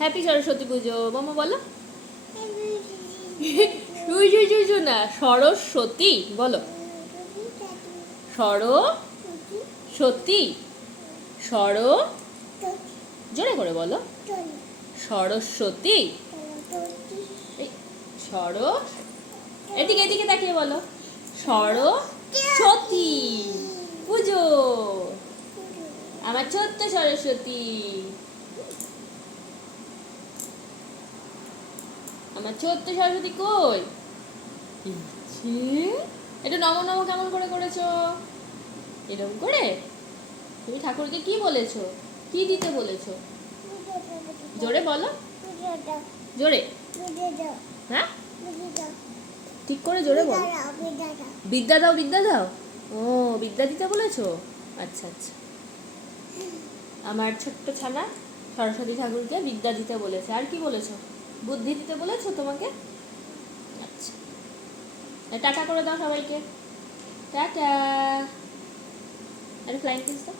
Happy Saraswati পুজো মামা বলো। না সরস্বতী বলো। সরস্বতী সর জোরে করে বলো। সরস্বতী সর এদিকে এদিকে তাকিয়ে বলো। সরস্বতী পুজো আমার ছোট্ট সরস্বতী, আমার ছোট্ট সরস্বতী কই? এটা নম নম কেমন করে করেছো? এরকম করে তুমি ঠাকুরকে কি বলেছো? কি দিতে বলেছো? জোরে বলো, জোরে। হ্যাঁ ঠিক করে জোরে বলো। বিদ্যা দাও, বিদ্যা দাও। ও বিদ্যা দিতে বলেছো? আচ্ছা আচ্ছা। আমার ছোট্ট ছানা সরস্বতী ঠাকুরকে বিদ্যা দিতে বলেছে। আর কি বলেছো? বুদ্ধি দিতে বলেছো তোমাকে? আচ্ছা, টাটা করে দাও সবাইকে। টাটা। আরে ফ্লাইং কিস দাও।